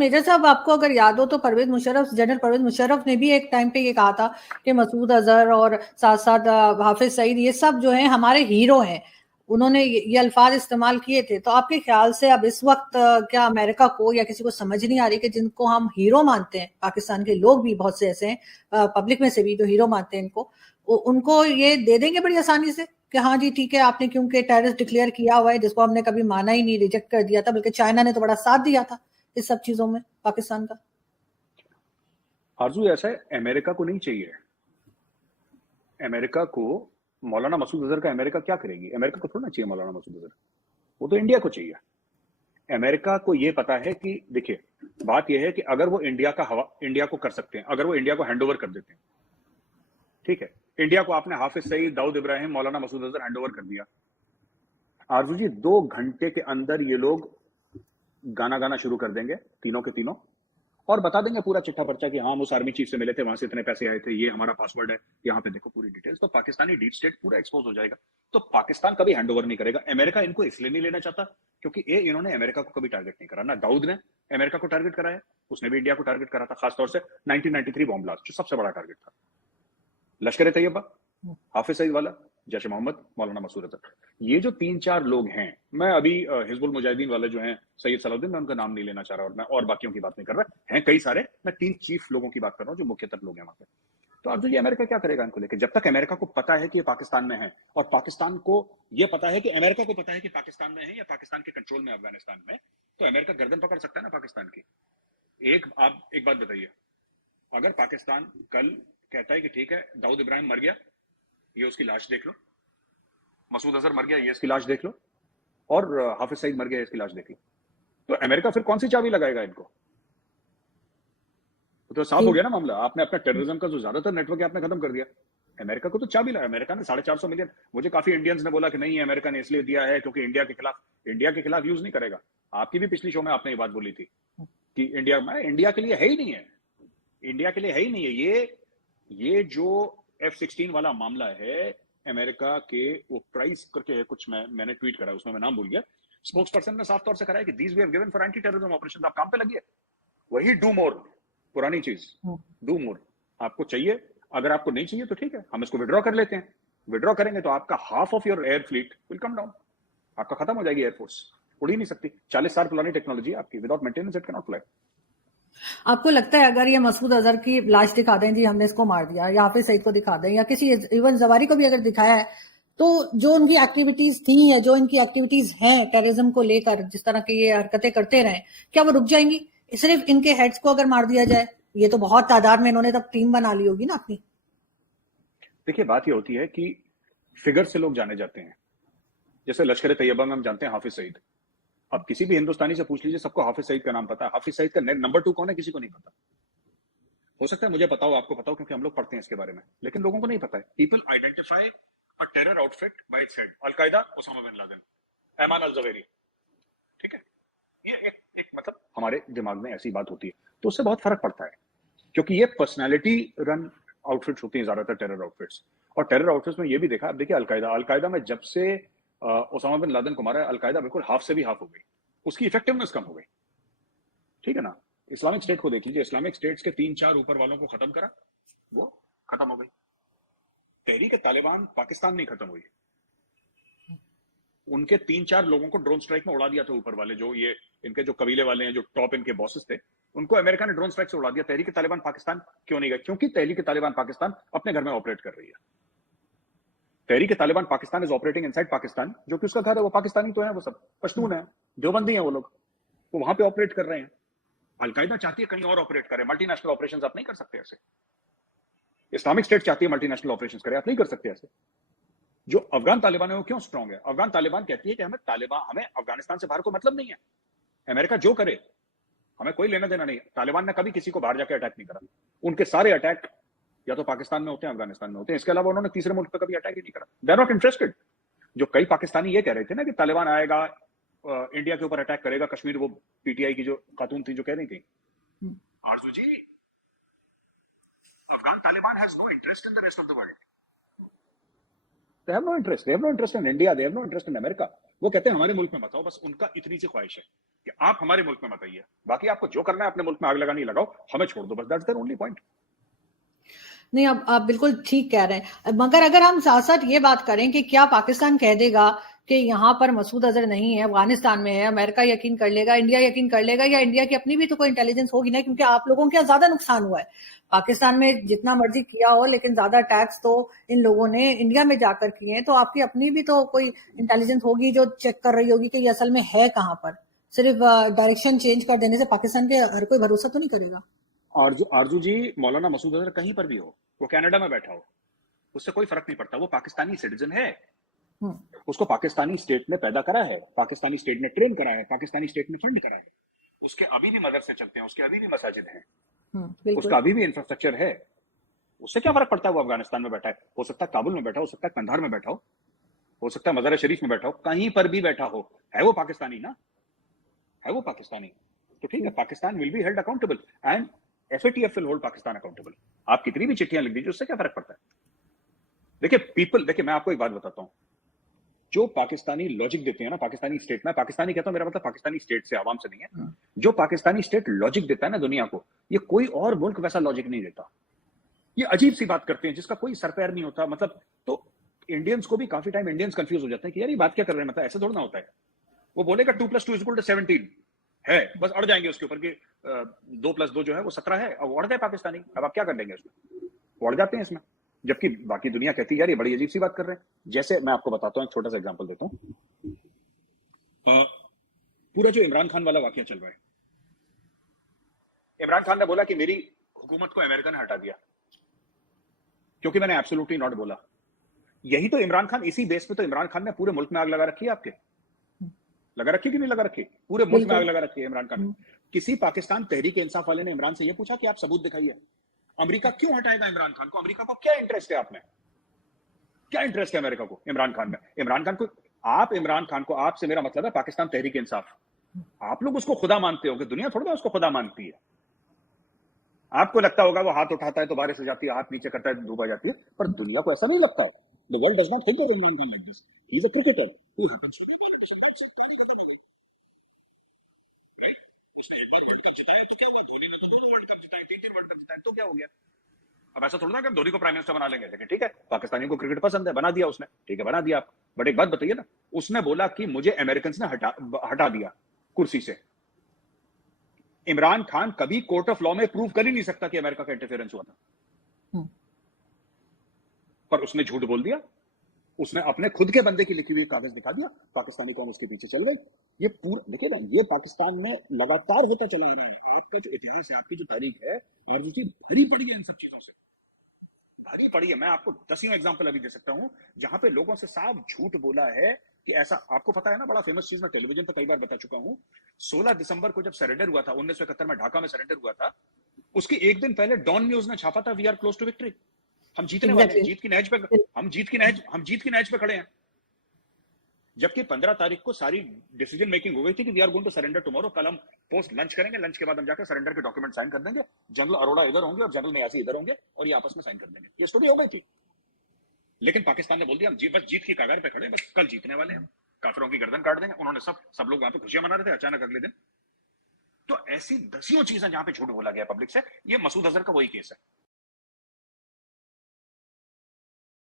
Major साहब, आपको अगर याद हो तो जनरल परवेज मुशर्रफ ने भी एक टाइम पे ये कहा था कि मसूद अजहर और साथ साथ हाफिज सईद ये सब जो है हमारे हीरो हैं। उन्होंने ये अल्फाज इस्तेमाल किए थे। तो आपके ख्याल से अब इस वक्त क्या अमेरिका को या किसी को समझ नहीं आ रही कि जिनको हम हीरो मानते हैं, पाकिस्तान के लोग भी बहुत से ऐसे हैं, पब्लिक में से भी जो हीरो मानते हैं इनको, उनको ये दे देंगे बड़ी आसानी से कि हाँ जी ठीक है, आपने क्योंकि टेररिस्ट डिक्लेयर किया हुआ है जिसको हमने कभी माना ही नहीं, रिजेक्ट कर दिया था, बल्कि चाइना ने तो बड़ा साथ दिया था इस सब चीजों में पाकिस्तान का। आरजू, ऐसा है, अमेरिका को नहीं चाहिए। अमेरिका को मौलाना मसूद अजहर का अमेरिका क्या करेगी? अमेरिका को थोड़ा ना चाहिए मौलाना मसूद अजहर, वो तो इंडिया को चाहिए। अमेरिका को ये पता है कि देखिए, बात यह है कि अगर वो इंडिया को कर सकते हैं, अगर वो इंडिया को हैंडओवर कर देते हैं, ठीक है, इंडिया को आपने हाफिज सईद, दाऊद इब्राहिम, मौलाना मसूद अजहर हैंडओवर कर दिया, आरजू जी 2 घंटे के अंदर ये लोग गाना गाना शुरू कर देंगे, तीनों के तीनों, और बता देंगे पूरा चिट्ठा पर्चा कि हाँ हम उस आर्मी चीफ से मिले थे, वहां से इतने पैसे आए थे, ये हमारा पासवर्ड है, यहाँ पे देखो पूरी डिटेल्स। तो पाकिस्तानी डीप स्टेट पूरा एक्सपोज हो जाएगा। तो पाकिस्तान कभी हैंडओवर नहीं करेगा। अमेरिका इनको इसलिए नहीं लेना चाहता क्योंकि इन्होंने अमेरिका को कभी टारगेट नहीं करा। ना दाऊद ने अमेरिका को टारगेट करा है, उसने भी इंडिया को टारगेट करा था, खासतौर से 1993 बॉम्ब ब्लास्ट जो सबसे बड़ा टारगेट था। लश्कर तैयबा, हाफिज सईद वाला, जैश मोहम्मद, मौलाना मसूद अजहर, ये जो 3-4 लोग हैं, मैं अभी हिजबुल मुजाहिदीन वाले जो हैं सैयद सलाउद्दीन, मैं उनका नाम नहीं लेना चाह रहा और मैं और बाकियों की बात नहीं कर रहा, हैं कई सारे, मैं 3 चीफ लोगों की बात कर रहा हूं जो मुख्यतः लोग हैं वहां पे। तो अब जो ये अमेरिका क्या करेगा इनको लेकर? जब तक अमेरिका को पता है कि ये पाकिस्तान में है और पाकिस्तान को ये पता है कि अमेरिका को पता है कि पाकिस्तान में है या पाकिस्तान के कंट्रोल में अफगानिस्तान में, तो अमेरिका गर्दन पकड़ सकता है ना पाकिस्तान की। आप एक बात बताइए, अगर पाकिस्तान कल कहता है कि ठीक है दाऊद इब्राहिम मर गया, ये उसकी लाश देख लो, मसूद अजहर मर गया, ये इसकी लाश देख लो, और हाफिज सईद मर गया, इसकी लाश देख लो, तो अमेरिका फिर कौन सी चाबी लगाएगा इनको? तो साफ हो गया ना मामला। आपने अपना टेररिज्म का जो ज्यादातर नेटवर्क है आपने खत्म कर दिया। अमेरिका को तो चाबी लगा। अमेरिका ने 450 मिलियन, मुझे काफी इंडियंस ने बोला कि नहीं अमेरिका ने इसलिए दिया है क्योंकि इंडिया के खिलाफ यूज नहीं करेगा। आपकी भी पिछली शो में आपने ये बात बोली थी कि इंडिया के लिए है ही नहीं है, इंडिया के लिए है ही नहीं है। ये जो F-16 वाला मामला है, अमेरिका के वो प्राइस करके कुछ मैंने ट्वीट करा, उसमें मैं नाम भूल गया, स्पोक्स पर्सन ने साफ तौर से कहा है कि these we have given for anti terrorism operation. आप काम पे लगिए, वही डू मोर, पुरानी चीज, डू मोर। आपको चाहिए, अगर आपको नहीं चाहिए तो ठीक है, हम इसको विड्रॉ कर लेते हैं। विड्रॉ करेंगे तो आपका half of your air fleet will come down, आपका खत्म हो जाएगी एयरफोर्स, उड़ ही नहीं सकती। 40 साल पुरानी टेक्नोलॉजी आपकी, without maintenance it can not fly. आपको लगता है अगर ये मसूद अजहर की लाश दिखा दें जी हमने इसको मार दिया, या हाफिज सईद को दिखा दें, या किसी इवन जवारी को भी अगर दिखाया है, तो जो उनकी एक्टिविटीज थी या जो इनकी एक्टिविटीज हैं टेररिज्म को लेकर, जिस तरह की ये हरकतें करते रहे, क्या वो रुक जाएंगी? सिर्फ इनके हेड्स को अगर मार दिया जाए, ये तो बहुत तादाद में इन्होंने तब टीम बना ली होगी ना अपनी। देखिए बात ये होती है कि फिगर से लोग जाने जाते हैं। जैसे लश्कर तैयबा में हम जानते हैं हाफिज सईद, अब किसी भी हिंदुस्तानी से पूछ लीजिए, सबको हाफिज सईद का नाम पता है। हाफिज सईद का नंबर 2 कौन है किसी को नहीं पता। हो सकता है मुझे पता हो, आपको पता हो, क्योंकि हम लोग पढ़ते हैं इसके बारे में, लेकिन लोगों को नहीं पता है। People identify a terror outfit by its head. Al Qaeda Osama bin Laden, Ayman al Zawahiri, ठीक है, ये एक मतलब हमारे दिमाग में ऐसी बात होती है, तो उससे बहुत फर्क पड़ता है, क्योंकि ये पर्सनैलिटी रन आउटफिट्स होती हैं ज्यादातर टेरर आउटफिट्स। और टेरर आउटफिट्स में ये भी देखा, अब देखिए अलकायदा में जब से ओसामा बिन लादेन को मारा, अलकायदा बिल्कुल हाफ से भी हाफ हो गई, उसकी इफेक्टिवनेस कम हो गई, ठीक है ना। इस्लामिक स्टेट को देख लीजिए, इस्लामिक स्टेट्स के 3-4 ऊपर वालों को खत्म करा, वो खत्म हो गई। तहरीक तालिबान पाकिस्तान नहीं खत्म हुई, उनके 3-4 लोगों को ड्रोन स्ट्राइक में उड़ा दिया था ऊपर वाले, जो ये इनके जो कबीले वाले हैं, जो टॉप इनके बॉसेस थे, उनको अमेरिका ने ड्रोन स्ट्राइक से उड़ा दिया। तहरीक तालिबान पाकिस्तान क्यों नहीं गए? क्योंकि तहरीक तालिबान पाकिस्तान अपने घर में ऑपरेट कर रही है। Tehrik Taliban Pakistan is operating inside Pakistan, जो कि उसका घर है, वो पाकिस्तानी तो है, वो सब पश्तून है, देवबंदी है वो लोग, वो वहां पे ऑपरेट कर रहे हैं। अलकायदा चाहती है कहीं और ऑपरेट करे, मल्टीनेशनल ऑपरेशंस आप नहीं कर सकते ऐसे। इस्लामिक स्टेट चाहती है मल्टीनेशनल ऑपरेशंस करे, आप नहीं कर सकते ऐसे। जो अफगान तालिबान है वो क्यों स्ट्रांग है? अफगान तालिबान कहती है कि हमें अफगानिस्तान से बाहर कोई मतलब नहीं है, अमेरिका जो करे हमें कोई लेना देना नहीं है। तालिबान ने कभी किसी को बाहर जाकर अटैक नहीं करा, उनके सारे अटैक या तो पाकिस्तान में होते हैं, अफगानिस्तान में होते हैं, इसके अलावा उन्होंने तीसरे मुल्क पर कभी अटैक ही नहीं करा। They are not interested. जो कई पाकिस्तानी ये कह रहे थे ना कि तालिबान आएगा इंडिया के ऊपर अटैक करेगा, कश्मीर, वो पीटीआई की जो खातून थी जो कह रही थी, Arzoo ji, Afghan Taliban has no interest in the rest of the world. They have no interest in India, they have no interest in America. वो कहते हैं हमारे मुल्क में बताओ, बस उनका इतनी सी ख्वाहिश है। कि आप हमारे मुल्क में मत आइए, बाकी आपको जो करना है अपने मुल्क में आग लगानी लगाओ, हमें छोड़ दो, बस दैट्स देयर ओनली पॉइंट। नहीं, आप बिल्कुल ठीक कह रहे हैं, मगर अगर हम साथ साथ ये बात करें कि क्या पाकिस्तान कह देगा कि यहाँ पर मसूद अजहर नहीं है, अफगानिस्तान में है, अमेरिका यकीन कर लेगा, इंडिया यकीन कर लेगा, या इंडिया की अपनी भी तो कोई इंटेलिजेंस होगी ना, क्योंकि आप लोगों का ज्यादा नुकसान हुआ है। पाकिस्तान में जितना मर्जी किया हो, लेकिन ज्यादा टैक्स तो इन लोगों ने इंडिया में जाकर किए हैं, तो आपकी अपनी भी तो कोई इंटेलिजेंस होगी जो चेक कर रही होगी कि ये असल में है कहाँ पर। सिर्फ डायरेक्शन चेंज कर देने से पाकिस्तान के हर कोई भरोसा तो नहीं करेगा। आरजू जी, मौलाना मसूद अजहर कहीं पर भी हो, वो कनाडा में बैठा हो, उससे कोई फर्क नहीं पड़ता, वो पाकिस्तानी सिटीजन है। उसको पाकिस्तानी स्टेट ने पैदा करा है, पाकिस्तानी स्टेट ने ट्रेन करा है, पाकिस्तानी स्टेट ने फंड करा है, उसके अभी भी मदरसे चलते हैं, उसके अभी भी मसाजिद हैं, उसका अभी भी इंफ्रास्ट्रक्चर है। उससे क्या फर्क पड़ता है वो अफगानिस्तान में बैठा है? हो सकता है काबुल में बैठा हो सकता है कंधार में बैठा हो सकता है मजार शरीफ में बैठा हो, कहीं पर भी बैठा हो, है वो पाकिस्तानी ना, है वो पाकिस्तानी। तो ठीक है, Pakistan will be held accountable and FATF will hold Pakistan accountable. आप कितनी भी चिट्ठियां लिख दीजिए, उससे क्या फर्क पड़ता है? देखिए पीपल, देखिए मैं आपको एक बात बताता हूं, जो पाकिस्तानी लॉजिक देते हैं ना पाकिस्तानी स्टेट में, पाकिस्तानी कहता हूं मेरा मतलब पाकिस्तानी स्टेट से, आवाम से नहीं है, जो पाकिस्तानी स्टेट लॉजिक देता है ना दुनिया को, ये कोई और मुल्क वैसा लॉजिक नहीं देता। ये अजीब सी बात करते हैं जिसका कोई सर पैर नहीं होता, मतलब तो इंडियंस को भी काफी टाइम इंडियंस कंफ्यूज हो जाते हैं कि यार ये बात क्या कर रहे हैं, मतलब ऐसे थोड़ा ना होता है। वो बोलेगा 2+2=17 है, बस अड़ जाएंगे उसके ऊपर कि 2+2 जो है वो 17 है, अब अड़ गए पाकिस्तानी, अब आप क्या कर लेंगे उसमें, वो अड़ जाते हैं इसमें, जबकि बाकी दुनिया कहती है यार ये बड़ी अजीब सी बात कर रहे हैं। जैसे मैं आपको बताता हूँ, एक छोटा सा एग्जांपल देता हूँ, पूरा जो इमरान खान वाला वाकया चल रहा है, इमरान खान ने बोला कि मेरी हुकूमत को अमेरिका ने हटा दिया क्योंकि मैंने एब्सोल्युटली नॉट बोला। यही तो इमरान खान, इसी बेस पे तो इमरान खान ने पूरे मुल्क में आग लगा रखी है, आपके लगा रखी कि नहीं लगा रखी, पूरे मुल्क में आग लगा रखी है इमरान खान। किसी पाकिस्तान तहरीक इंसाफ वाले ने इमरान से यह पूछा कि आप सबूत दिखाइए, अमेरिका क्यों हटाएगा इमरान खान को? अमेरिका को क्या इंटरेस्ट है आप में, क्या इंटरेस्ट है अमेरिका को इमरान खान में? इमरान खान को, आप इमरान खान को, आपसे मेरा मतलब है पाकिस्तान तहरीक इंसाफ, आप लोग उसको खुदा मानते हो कि दुनिया थोड़ा ना उसको खुदा मानती है। आपको लगता होगा वो हाथ उठाता है तो बारिश हो जाती है, हाथ नीचे करता है तो धूप आ जाती है, पर दुनिया को ऐसा नहीं लगता। The world does not think of Imran Khan like this, he is a cricketer who happens to be politician, that's it, कहानी खत्म हो गई। राइट, उसने एक बार वर्ल्ड कप जिताया तो क्या हुआ, धोनी ने तो 2 वर्ल्ड कप जिताए, 3 वर्ल्ड कप जिताए, तो क्या हो गया? अब ऐसा थोड़ा ना कि धोनी को प्राइम मिनिस्टर बना लेंगे, लेकिन ठीक है पाकिस्तानियों को क्रिकेट पसंद है, बना दिया उसने, ठीक है बना दिया आप। बट एक बात बताइए ना, उसने बोला कि मुझे अमेरिकन ने हटा दिया कुर्सी से। इमरान खान कभी कोर्ट ऑफ लॉ में प्रूव कर ही नहीं सकता कि अमेरिका का इंटरफेरेंस हुआ था, पर उसने झूठ बोल दिया, उसने अपने खुद के बंदे की लिखी हुई कागज दिखा दिया, पाकिस्तानी कौन उसके पीछे चल गई। ये पूरा देखिए ना, ये पाकिस्तान में लगातार होता चला रहा है। आपका जो इतिहास है, आपकी जो तारीख है, और जो चीज भरी पड़ी है इन सब चीजों से, भरी पड़ी है। मैं आपको 10 एग्जाम्पल अभी दे सकता हूं जहां पे लोगों से साफ झूठ बोला है कि ऐसा, आपको पता है ना, बड़ा फेमस चीज मैं टेलीविजन पर कई बार बता चुका हूं, 16 दिसंबर को जब सरेंडर हुआ था 1971 में, ढाका में सरेंडर हुआ था, उसके एक दिन पहले डॉन न्यूज ने छापा था, we are close to victory, हम जीतने वाले हैं, जीत की नहज पे, हम जीत की नहज पे खड़े हैं। जबकि 15 तारीख को सारी डिसीजन मेकिंग हो गई थी कि we are going to surrender tomorrow, कल हम पोस्ट लंच करेंगे, लंच के बाद हम जाकर सरेंडर के डॉक्यूमेंट साइन कर देंगे, जनरल अरोड़ा इधर होंगे और जनरल न्यासी इधर होंगे और ये आपस में साइन कर देंगे, ये स्टोरी हो गई थी। लेकिन पाकिस्तान ने बोल दिया हम बस जीत की कगार पे खड़े, बस कल जीतने वाले हैं, काफिरों की गर्दन काट देंगे। उन्होंने सब लोग वहां पे खुशियां मना रहे थे, अचानक अगले दिन। तो ऐसी दसियों चीजें जहां पे झूठ बोला गया पब्लिक से, ये मसूद अजहर का वही केस है।